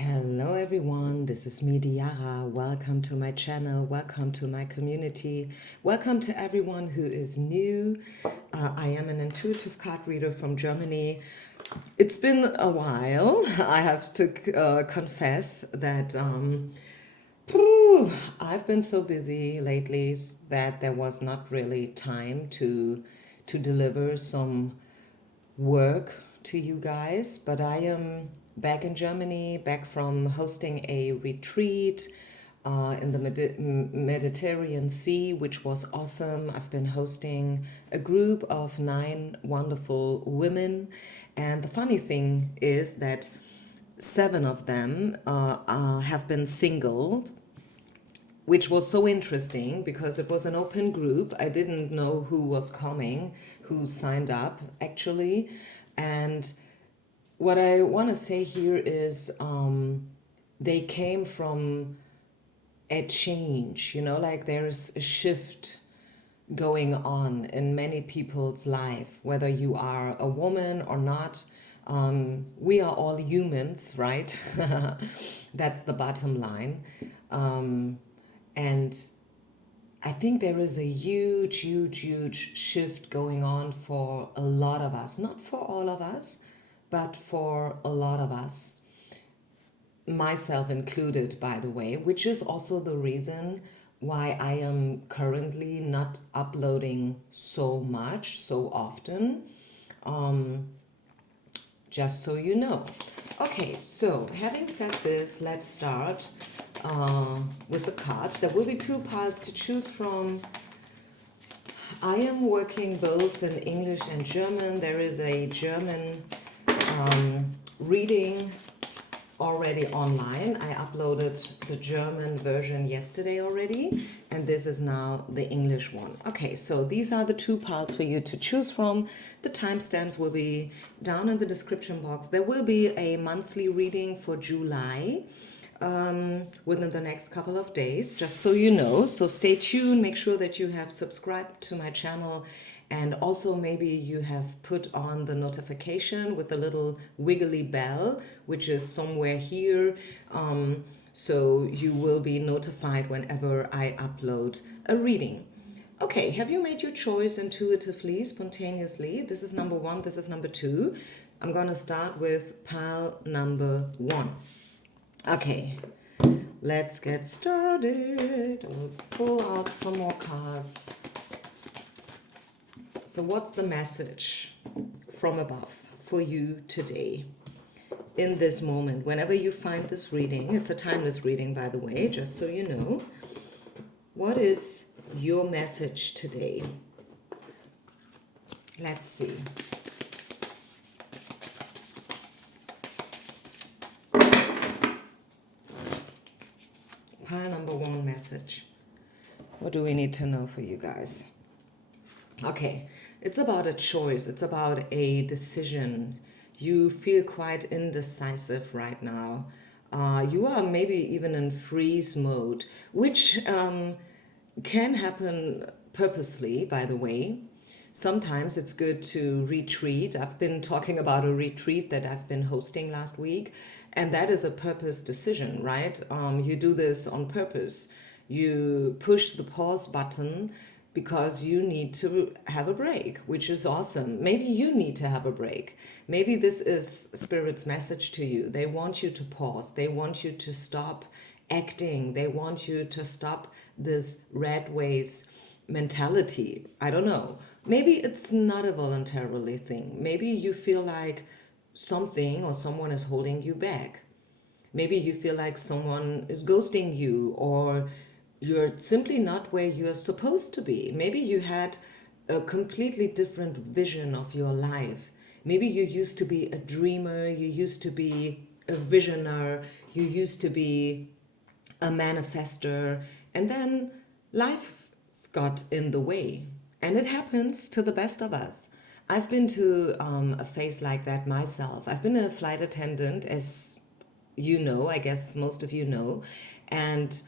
Hello everyone, this is me Diara. Welcome to my channel, welcome to my community, welcome to everyone who is new. I am an intuitive card reader from Germany. It's been a while, I have to confess that I've been so busy lately that there was not really time to deliver some work to you guys, but I am back in Germany, back from hosting a retreat in the Mediterranean Sea, which was awesome. I've been hosting a group of 9 wonderful women, and the funny thing is that 7 of them have been singled, which was so interesting because it was an open group. I didn't know who was coming, who signed up actually. And what I want to say here is they came from a change, like there's a shift going on in many people's life, whether you are a woman or not. We are all humans, right? That's the bottom line. And I think there is a huge, huge, huge shift going on for a lot of us. Not for all of us, but for a lot of us. Myself included, by the way, which is also the reason why I am currently not uploading so much, so often. Just so you know. Okay, so having said this, let's start with the cards. There will be 2 parts to choose from. I am working both in English and German. There is a German reading already online. I uploaded the German version yesterday already, and this is now the English one. Okay, so these are the 2 parts for you to choose from. The timestamps will be down in the description box. There will be a monthly reading for July within the next couple of days, just so you know. So stay tuned, make sure that you have subscribed to my channel, and also maybe you have put on the notification with the little wiggly bell, which is somewhere here. So you will be notified whenever I upload a reading. Okay, have you made your choice intuitively, spontaneously? This is number 1, this is number 2. I'm gonna start with pile number 1. Okay, let's get started. I'll pull out some more cards. So what's the message from above for you today? In this moment, whenever you find this reading, it's a timeless reading, by the way, just so you know. What is your message today? Let's see. Pile number 1 message. What do we need to know for you guys? Okay, it's about a choice. It's about a decision. You feel quite indecisive right now. You are maybe even in freeze mode, which can happen purposely, by the way. Sometimes it's good to retreat. I've been talking about a retreat that I've been hosting last week, and that is a purpose decision, right? You do this on purpose. You push the pause button because you need to have a break, which is awesome. Maybe you need to have a break. Maybe this is Spirit's message to you. They want you to pause. They want you to stop acting. They want you to stop this rat race mentality. I don't know. Maybe it's not a voluntarily thing. Maybe you feel like something or someone is holding you back. Maybe you feel like someone is ghosting you, or you're simply not where you're supposed to be. Maybe you had a completely different vision of your life. Maybe you used to be a dreamer, you used to be a visioner, you used to be a manifester, and then life got in the way. And it happens to the best of us. I've been to a phase like that myself. I've been a flight attendant, as you know, I guess most of you know. And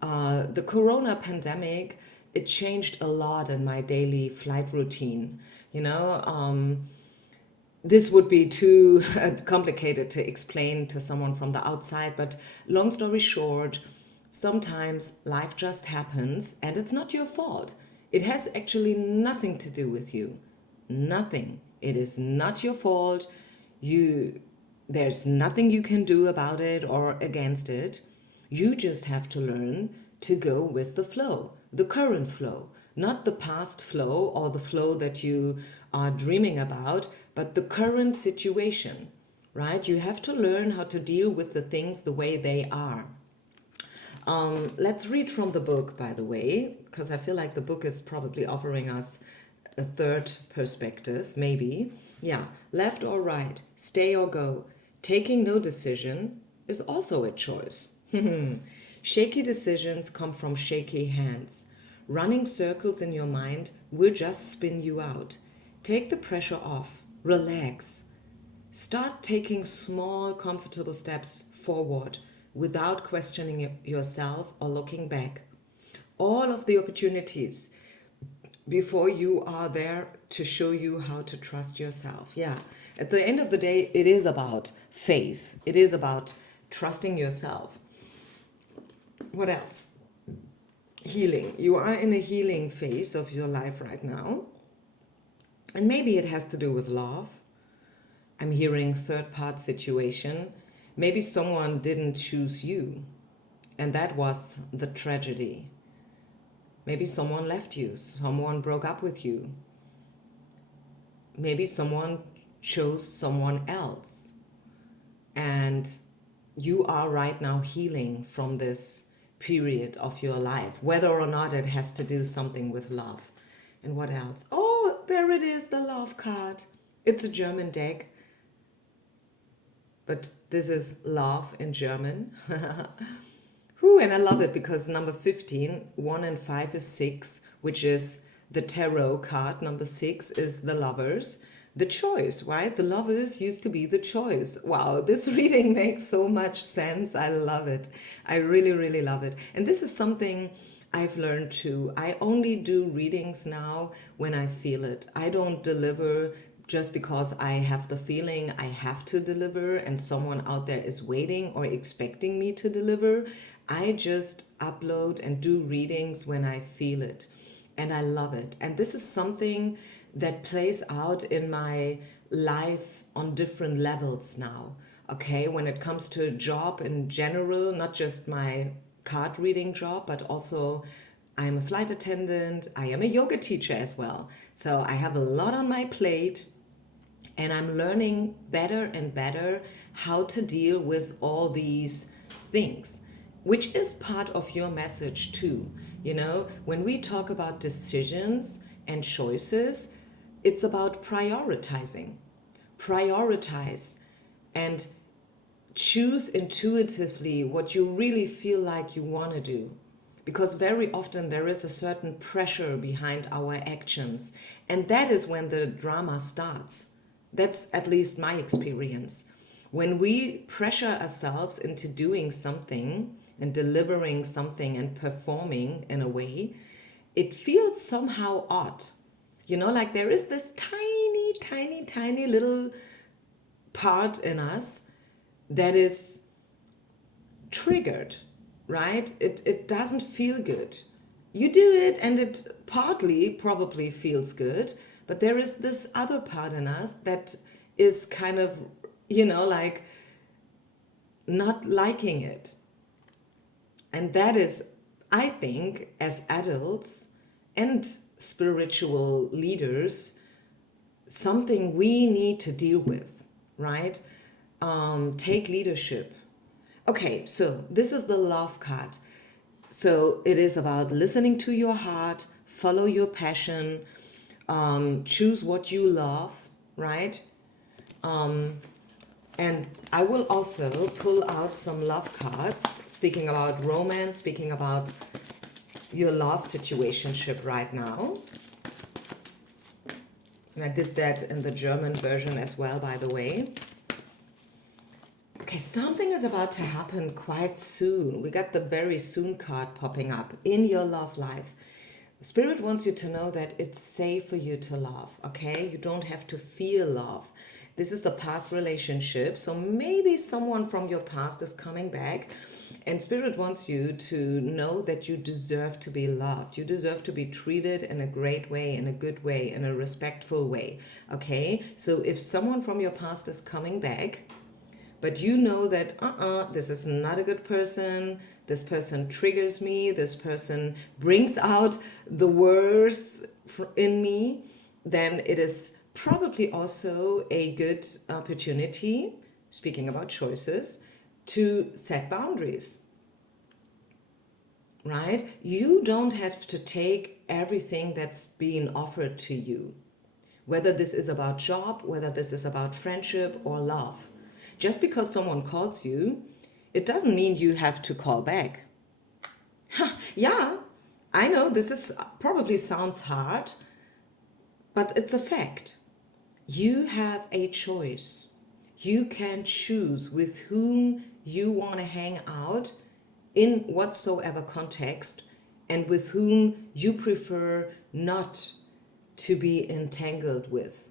the corona pandemic, it changed a lot in my daily flight routine. this would be too complicated to explain to someone from the outside, but long story short, sometimes life just happens and it's not your fault. It has actually nothing to do with you. Nothing. It is not your fault. There's nothing you can do about it or against it. You just have to learn to go with the flow, the current flow, not the past flow or the flow that you are dreaming about, but the current situation, right? You have to learn how to deal with the things the way they are. Let's read from the book, by the way, because I feel like the book is probably offering us a third perspective, maybe. Yeah, left or right, stay or go. Taking no decision is also a choice. Shaky decisions come from shaky hands. Running circles in your mind will just spin you out. Take the pressure off. Relax. Start taking small, comfortable steps forward without questioning yourself or looking back. All of the opportunities before you are there to show you how to trust yourself. Yeah, at the end of the day, it is about faith. It is about trusting yourself. What else? Healing. You are in a healing phase of your life right now. And maybe it has to do with love. I'm hearing third part situation. Maybe someone didn't choose you, and that was the tragedy. Maybe someone left you, someone broke up with you. Maybe someone chose someone else. And you are right now healing from this period of your life, whether or not it has to do something with love. And what else? Oh, there it is, the love card. It's a German deck, but this is love in German. Whew, and I love it because number 15, 1 and 5 is 6, which is the tarot card. Number 6 is the lovers. The choice, right? The lovers used to be the choice. Wow, this reading makes so much sense. I love it. I really, really love it. And this is something I've learned too. I only do readings now when I feel it. I don't deliver just because I have the feeling I have to deliver and someone out there is waiting or expecting me to deliver. I just upload and do readings when I feel it. And I love it. And this is something that plays out in my life on different levels now. Okay, when it comes to a job in general, not just my card reading job, but also I'm a flight attendant, I am a yoga teacher as well. So I have a lot on my plate. And I'm learning better and better how to deal with all these things, which is part of your message too. You know, when we talk about decisions and choices, it's about prioritizing. Prioritize and choose intuitively what you really feel like you want to do. Because very often there is a certain pressure behind our actions, and that is when the drama starts. That's at least my experience. When we pressure ourselves into doing something and delivering something and performing in a way, it feels somehow odd. You know, like there is this tiny, tiny, tiny little part in us that is triggered, right? It doesn't feel good. You do it and it partly probably feels good, but there is this other part in us that is kind of, you know, like not liking it. And that is, I think, as adults and spiritual leaders, something we need to deal with, right? Take leadership. Okay, so this is the love card. So it is about listening to your heart, follow your passion, choose what you love, right? And I will also pull out some love cards, speaking about romance, speaking about your love situationship right now. And I did that in the German version as well, by the way. Okay, something is about to happen quite soon. We got the very soon card popping up in your love life. Spirit wants you to know that it's safe for you to love, okay? You don't have to feel love. This is the past relationship. So maybe someone from your past is coming back, and Spirit wants you to know that you deserve to be loved. You deserve to be treated in a great way, in a good way, in a respectful way. Okay? So if someone from your past is coming back, but you know that, this is not a good person, this person triggers me, this person brings out the worst in me, then it is probably also a good opportunity, speaking about choices, to set boundaries, right? You don't have to take everything that's being offered to you, whether this is about job, whether this is about friendship or love. Just because someone calls you, it doesn't mean you have to call back. Yeah, I know this is probably sounds hard, but it's a fact. You have a choice. You can choose with whom you want to hang out in whatsoever context, and with whom you prefer not to be entangled with.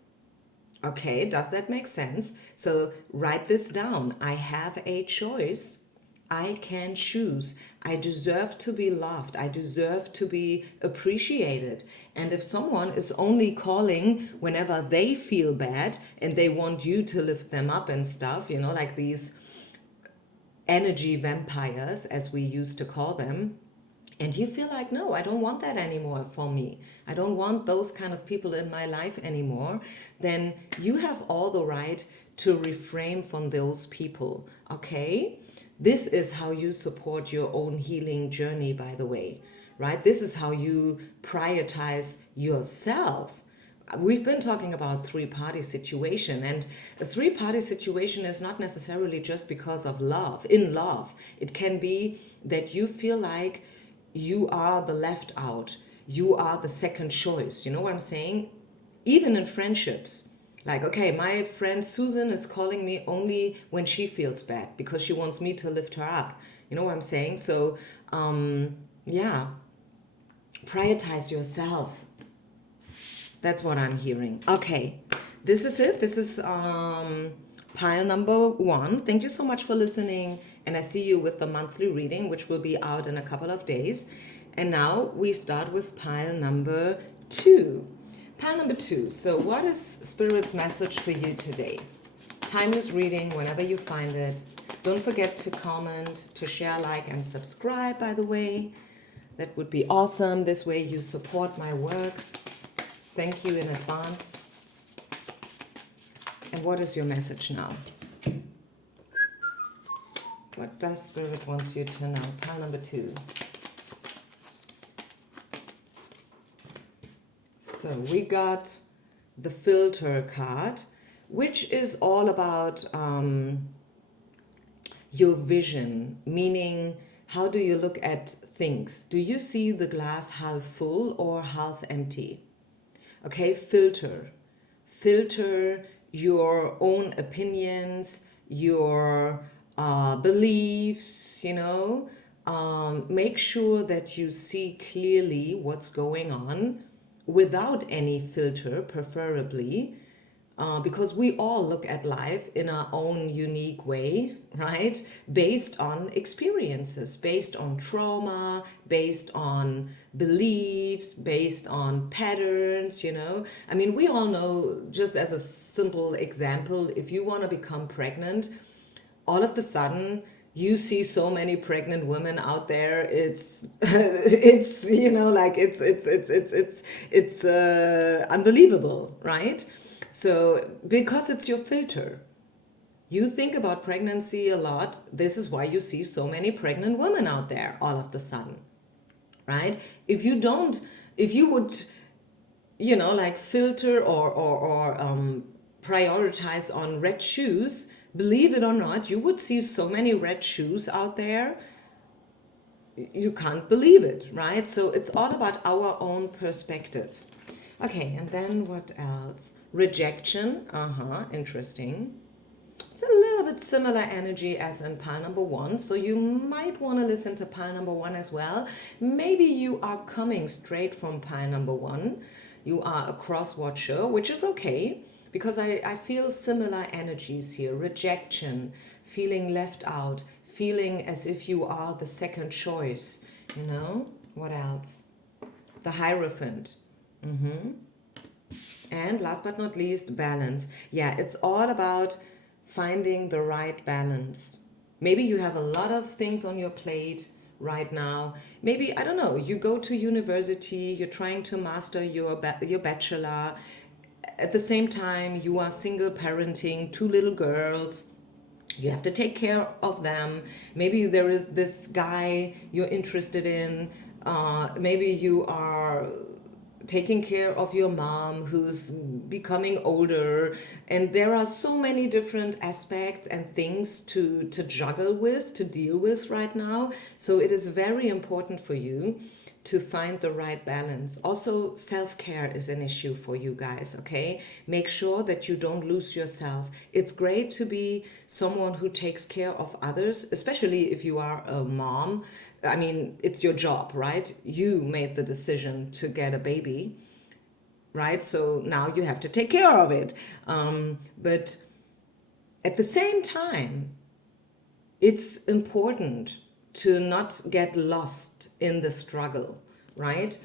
Okay, does that make sense? So write this down. I have a choice. I can choose. I deserve to be loved. I deserve to be appreciated. And if someone is only calling whenever they feel bad and they want you to lift them up and stuff, you know, like these energy vampires, as we used to call them, and you feel like, no, I don't want that anymore for me, I don't want those kind of people in my life anymore, then you have all the right to refrain from those people, okay? This is how you support your own healing journey, by the way, right? This is how you prioritize yourself. We've been talking about three-party situation, and a three-party situation is not necessarily just because of love. In love, it can be that you feel like you are the left out, you are the second choice. You know what I'm saying? Even in friendships, like, okay, my friend Susan is calling me only when she feels bad because she wants me to lift her up. You know what I'm saying? So yeah, prioritize yourself. That's what I'm hearing. Okay, this is it. This is pile number 1. Thank you so much for listening. And I see you with the monthly reading, which will be out in a couple of days. And now we start with pile number 2. Pile number 2. So what is Spirit's message for you today? Timeless reading whenever you find it. Don't forget to comment, to share, like, and subscribe, by the way. That would be awesome. This way you support my work. Thank you in advance. And what is your message now? What does Spirit wants you to know? Pile number 2. So we got the filter card, which is all about your vision, meaning how do you look at things? Do you see the glass half full or half empty? Okay, filter your own opinions, your beliefs, you know. Make sure that you see clearly what's going on without any filter, preferably, because we all look at life in our own unique way, right? Based on experiences, based on trauma, based on beliefs, based on patterns, you know. I mean, we all know, just as a simple example, if you want to become pregnant, all of a sudden you see so many pregnant women out there. It's it's, you know, like it's unbelievable, right? So because it's your filter, you think about pregnancy a lot. This is why you see so many pregnant women out there all of the sudden, right? If you would, you know, like filter or prioritize on red shoes, believe it or not, you would see so many red shoes out there. You can't believe it, right? So it's all about our own perspective. Okay, and then what else? Rejection. Interesting. It's a little bit similar energy as in pile number 1, so you might want to listen to pile number 1 as well. Maybe you are coming straight from pile number 1. You are a cross watcher, which is okay, because I feel similar energies here. Rejection, feeling left out, feeling as if you are the second choice. You know, what else? The Hierophant. And last but not least, balance. Yeah, it's all about finding the right balance. Maybe you have a lot of things on your plate right now. Maybe, I don't know, you go to university, you're trying to master your bachelor. At the same time, you are single parenting two little girls. You have to take care of them. Maybe there is this guy you're interested in. Maybe you are taking care of your mom who's becoming older, and there are so many different aspects and things to juggle with, to deal with right now. So it is very important for you to find the right balance. Also, self-care is an issue for you guys, okay? Make sure that you don't lose yourself. It's great to be someone who takes care of others, especially if you are a mom. I mean, it's your job, right? You made the decision to get a baby, right? So now you have to take care of it. But at the same time, it's important to not get lost in the struggle, right?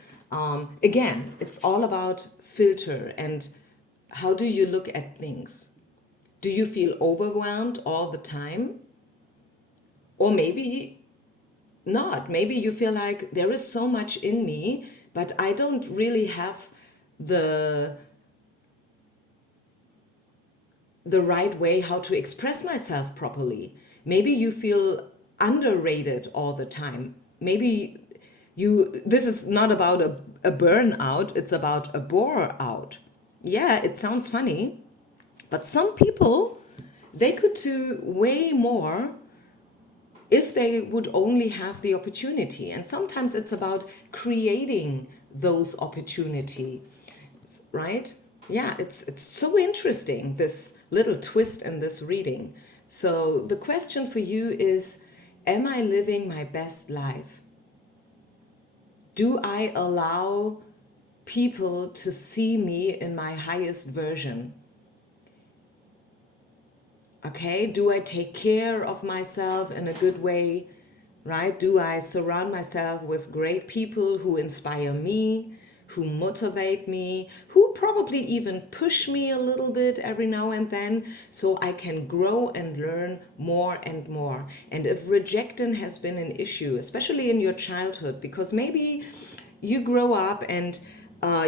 Again, it's all about filter and how do you look at things? Do you feel overwhelmed all the time? Or maybe not. Maybe you feel like there is so much in me, but I don't really have the right way how to express myself properly. Maybe you feel underrated all the time. Maybe this is not about a burnout, it's about a bore out. Yeah, it sounds funny, but some people, they could do way more if they would only have the opportunity. And sometimes it's about creating those opportunities, right? Yeah, it's so interesting, this little twist in this reading. So the question for you is, am I living my best life? Do I allow people to see me in my highest version? Okay, do I take care of myself in a good way, right? Do I surround myself with great people who inspire me, who motivate me, who probably even push me a little bit every now and then so I can grow and learn more and more? And if rejection has been an issue, especially in your childhood, because maybe you grow up and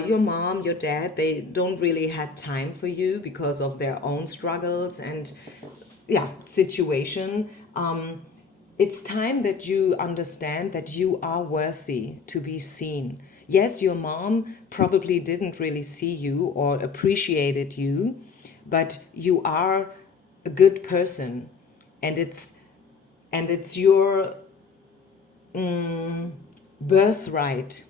your mom, your dad, they don't really had time for you because of their own struggles and situation. It's time that you understand that you are worthy to be seen. Yes, your mom probably didn't really see you or appreciated you, but you are a good person, and it's your birthright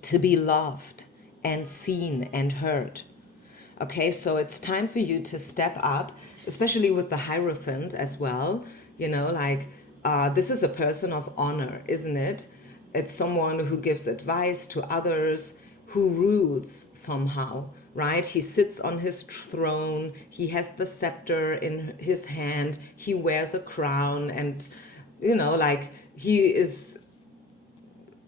to be loved and seen and heard. Okay, so it's time for you to step up, especially with the Hierophant as well. You know, like this is a person of honor, isn't it? It's someone who gives advice to others, who rules somehow, right? He sits on his throne, he has the scepter in his hand, he wears a crown, and, like he is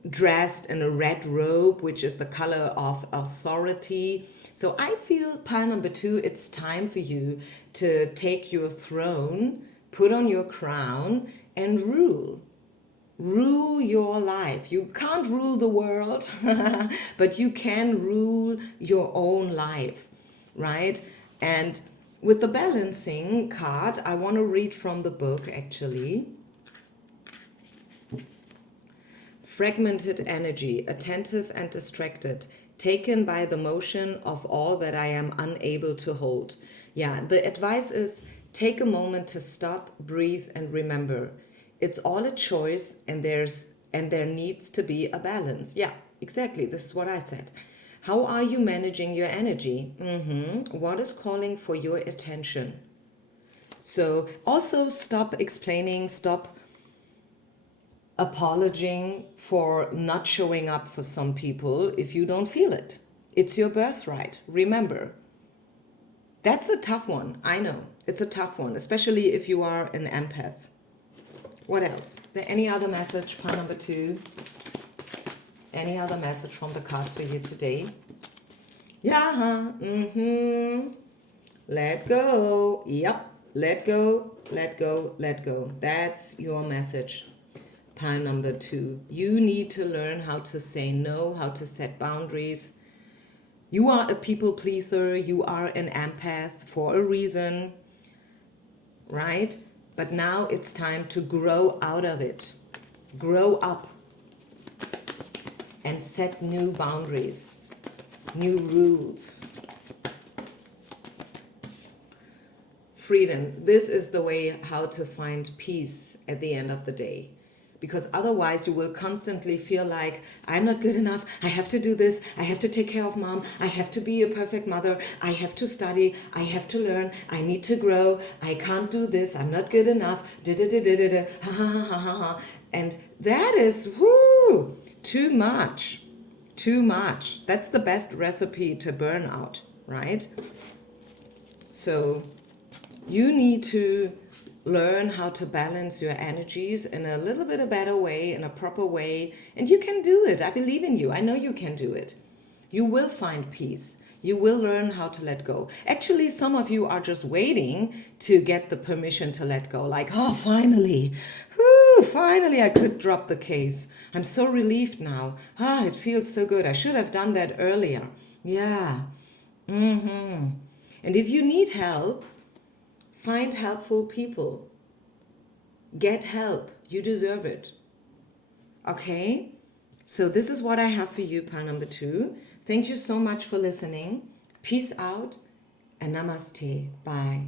dressed in a red robe, which is the color of authority. So I feel, pile number 2, it's time for you to take your throne, put on your crown, and rule. Rule your life. You can't rule the world, but you can rule your own life, right? And with the balancing card, I want to read from the book actually. Fragmented energy, attentive and distracted, taken by the motion of all that I am unable to hold. Yeah, the advice is take a moment to stop, breathe, and remember. It's all a choice, and there needs to be a balance. Yeah, exactly. This is what I said. How are you managing your energy? What is calling for your attention? So also stop explaining, stop apologizing for not showing up for some people if you don't feel it. It's your birthright, remember. That's a tough one. I know. It's a tough one, especially if you are an empath. What else? Is there any other message, pile number 2? Any other message from the cards for you today? Yeah, let go. Yep, let go, let go, let go. That's your message. Pile number 2. You need to learn how to say no, how to set boundaries. You are a people pleaser. You are an empath for a reason, right? But now it's time to grow out of it. Grow up and set new boundaries, new rules. Freedom. This is the way how to find peace at the end of the day. Because otherwise you will constantly feel like, I'm not good enough, I have to do this, I have to take care of mom, I have to be a perfect mother, I have to study, I have to learn, I need to grow, I can't do this, I'm not good enough, da-da-da-da-da-da, ha-ha-ha-ha-ha. And that is, whoo, too much, too much. That's the best recipe to burn out, right? So you need to learn how to balance your energies in a little bit a better way, in a proper way. And you can do it. I believe in you. I know you can do it. You will find peace. You will learn how to let go. Actually, some of you are just waiting to get the permission to let go. Like, oh, finally. Whew, finally I could drop the case. I'm so relieved now. Ah, it feels so good. I should have done that earlier. Yeah. And if you need help, find helpful people. Get help. You deserve it. Okay? So this is what I have for you, pile number 2. Thank you so much for listening. Peace out and namaste. Bye.